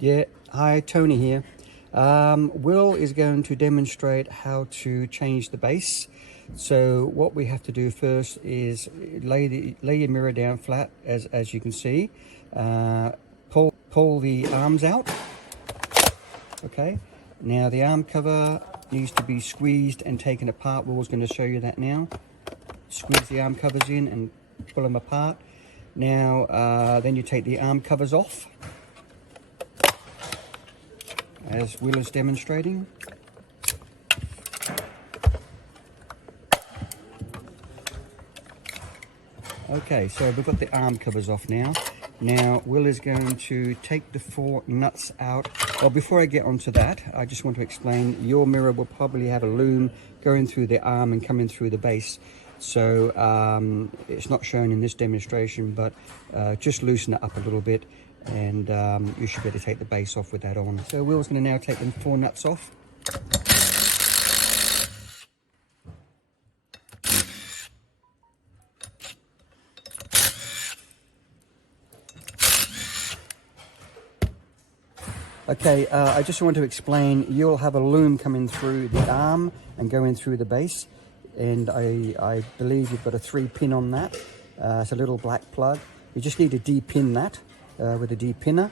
Yeah, hi, Tony here. Will is going to demonstrate how to change the base. So what we have to do first is lay your mirror down flat, as you can see. Pull the arms out. Okay. Now the arm cover needs to be squeezed and taken apart. Will's going to show you that now. Squeeze the arm covers in and pull them apart. Now then you take the arm covers off, as Will is demonstrating. Okay, so we've got the arm covers off now. Now Will is going to take the 4 nuts out. Well, before I get onto that, I just want to explain your mirror will probably have a loom going through the arm and coming through the base. So it's not shown in this demonstration, but just loosen it up a little bit and you should be able to take the base off with that on. So Will's going to now take them 4 nuts off. Okay, I just want to explain, you'll have a loom coming through the arm and going through the base, and I believe you've got a 3-pin on that. It's a little black plug. You just need to de-pin that with a de-pinner,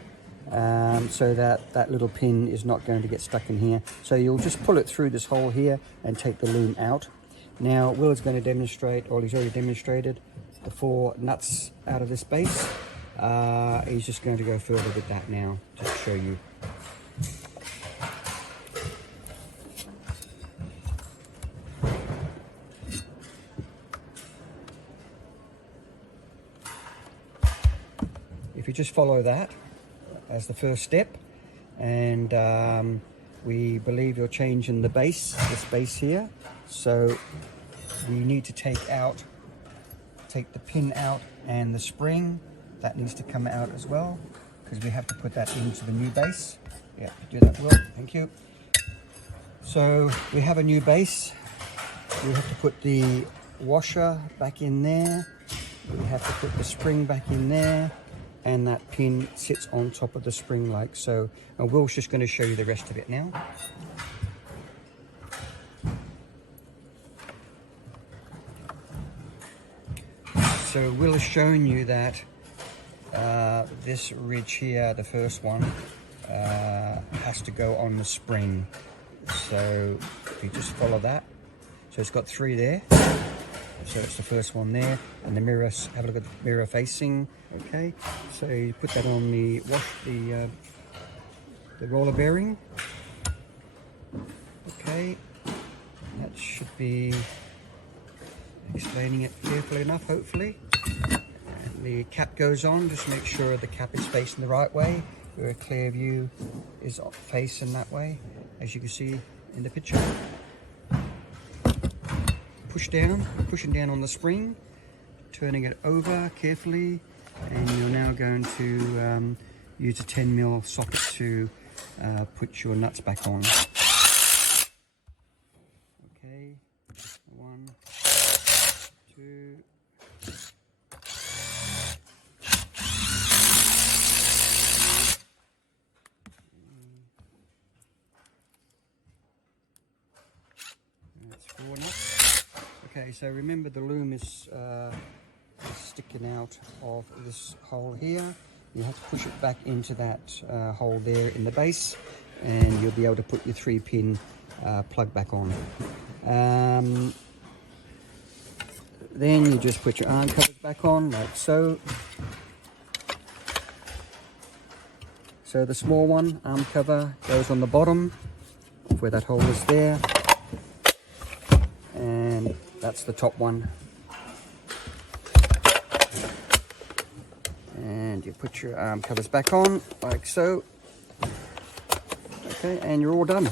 so that little pin is not going to get stuck in here. So you'll just pull it through this hole here and take the loom out. Now Will is going to demonstrate, or he's already demonstrated, the 4 nuts out of this base. He's just going to go further with that now to show you. If you just follow that as the first step, and we believe you're changing the base, this base here, so we need to take the pin out, and the spring that needs to come out as well, because we have to put that into the new base. Yeah, do that, Will. Thank you. So we have a new base. We have to put the washer back in there. We have to put the spring back in there, and that pin sits on top of the spring like so. And Will's just going to show you the rest of it now. So Will has shown you that this ridge here, the first one, has to go on the spring. So if you just follow that, so it's got 3 there. So it's the first one there, and the mirror, have a look at the mirror facing. Okay, so you put that on the roller bearing. Okay, that should be explaining it carefully enough, hopefully. And the cap goes on. Just make sure the cap is facing the right way, where Clearview is facing that way, as you can see in the picture. Pushing down on the spring, turning it over carefully, and you're now going to use a 10mm socket to put your nuts back on. Okay, 1, 2. That's 4 nuts. Okay, so remember the loom is sticking out of this hole here. You have to push it back into that hole there in the base, and you'll be able to put your 3-pin plug back on. Then you just put your arm covers back on like so. So the small one, arm cover, goes on the bottom where that hole is there, and that's the top one. And you put your arm covers back on like so. Okay, and you're all done.